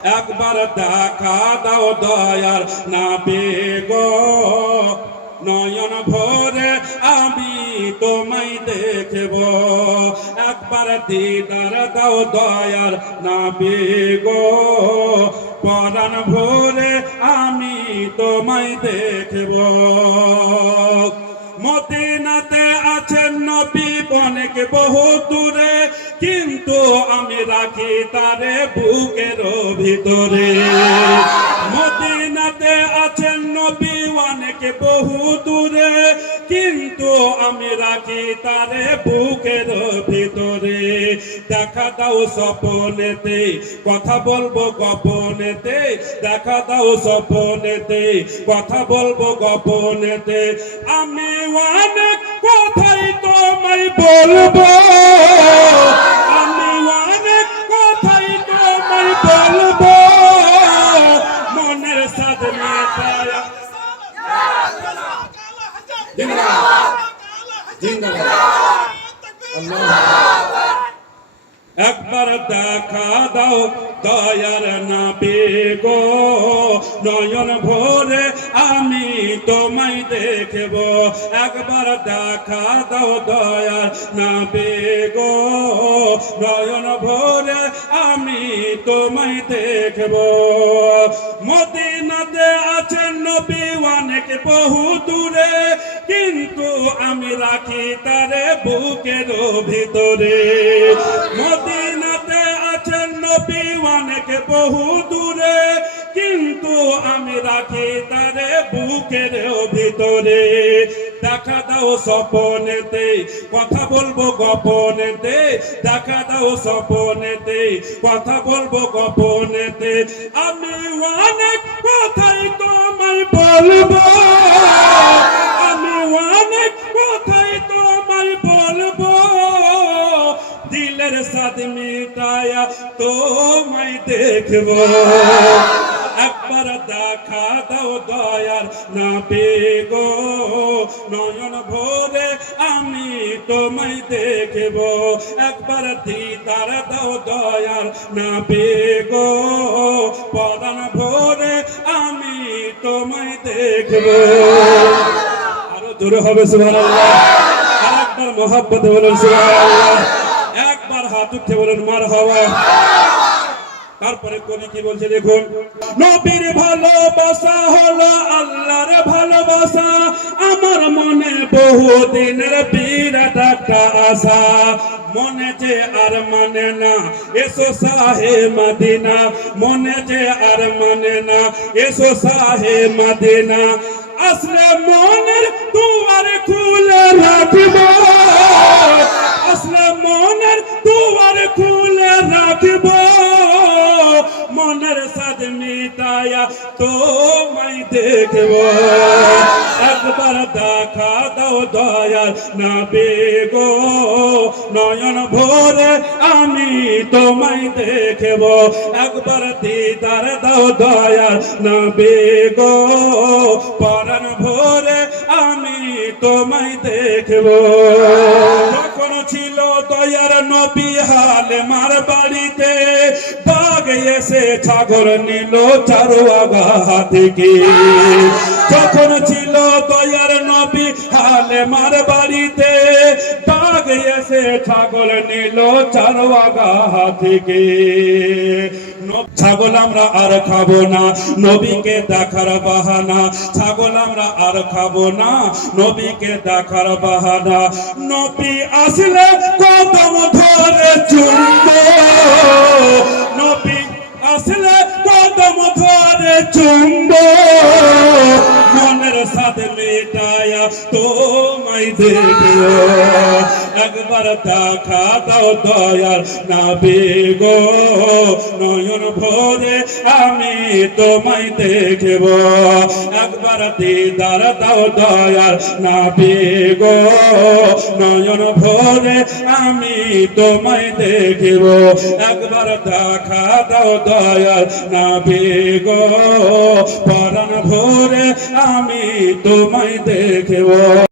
একবার দেখা দাও দয়ার নবী গো, নয়ন ভরে আমি তোমায় দেখব। একবার দিদার দাও দয়ার নবী গো, পরাণ ভরে আমি তোমায় দেখব। মদিনাতে আছেন নবী অনেক বহু দূরে, কিন্তু আমি রাখি তারে বুকের ভিতরে। মদিনাতে আছেন নবী অনেক বহু দূরে, কিন্তু আমি রাখি তারে বুকের ভিতরে। দেখা দাও স্বপনেতে, কথা বলবো গোপনেতে। দেখা দাও স্বপনেতে, কথা বলবো গোপনেতে। আমি অনেক কথাই তোমায় বলবো, আমি অনেক কথাই তোমায় বলবো। মনের সাথে মেটায়া একবার দেখা দাও দয়ার নবী গো, নয়ন ভরে আমি তোমায় দেখব। একবার দেখা দাও দয়ার নবী গো, নয়ন ভরে আমি তোমায় দেখব। মদিনাতে আছেন নবী অনেক বহু দূরে, কিন্তু আমি রাখি তারে বুকের ভিতরে। মদিনাতে আছেন নবী অনেক বহু দূরে, কিন্তু আমি রাখি তারে বুকের ভিতরে। দেখা দাও স্বপনেতে, কথা বলবো গোপনেতে। দেখা দাও স্বপনেতে, কথা বলবো গোপনেতে। আমি অনেক কথাই তোমায় বলবো, আমি অনেক কথাই তোমায় বলবো। দিলের সাথ মিটায়া তোমায় দেখবো। একবার দেখা দাও দয়ার নবী গো, নয়ন ভরে আমি তোমায় দেখব। একবার দিদার দাও দয়ার নবী গো, পরাণ ভরে আমি তোমায় দেখব। আরো জোরে হবে সুবহানাল্লাহ। আরেকবার মহব্বতে বলুন সুবহানাল্লাহ। একবার হাত উঠে বলুন মারহাবা। তারপরে কবি কি বলছে দেখুন, নবীর ভালোবাসা হলো আল্লাহর ভালোবাসা। আমার মনে বহু দিনের বিরাট একটা আশা। মনে যে আর মানে না এসো শাহে মদিনা, মনে যে আর মানে না এসো শাহে মদিনা। আসলে মনের দুয়ার খুলে রাখব, আসলে মনের দুয়ার খুলে রাখব। মনের সাথে মিটায়া তোমায় দেখব। একবার দেখা দাও দয়ার নবী গো, নয়ন ভরে আমি তোমায় দেখব। একবার দিদার দাও দয়ার নবী গো, পরাণ ভরে আমি তোমায় দেখব। যখন ছিল দয়ার নবী হালেমার বাড়িতে, বাঘ এসে ছাগল নিল চারুয়াগা থেকে। যখন ছিল দয়ার নবী হালেমার বাড়িতে, বাঘ এসে ছাগল নিল চারুয়াগা থেকে। ছাগল আমরা আর খাবো না, নবীকে দেখার বাহানা। ছাগল আমরা আর খাবো না, নবীকে দেখার বাহানা। নবী আসলে কদম ধরে চুমবো, নবী আসলে কদম ধরে চুমবো। মনের সাথে মেটায়া তোমায় দেখব। একবার দেখা দাও দয়ার নবী গো, নয়ন ভরে আমি তোমায় দেখব। একবার দিদার দাও দয়ার নবী গো, নয়ন ভরে আমি তোমায় দেখব। একবার দেখা দাও দয়ার নবী গো, পরাণ ভরে আমি তোমায় দেখব।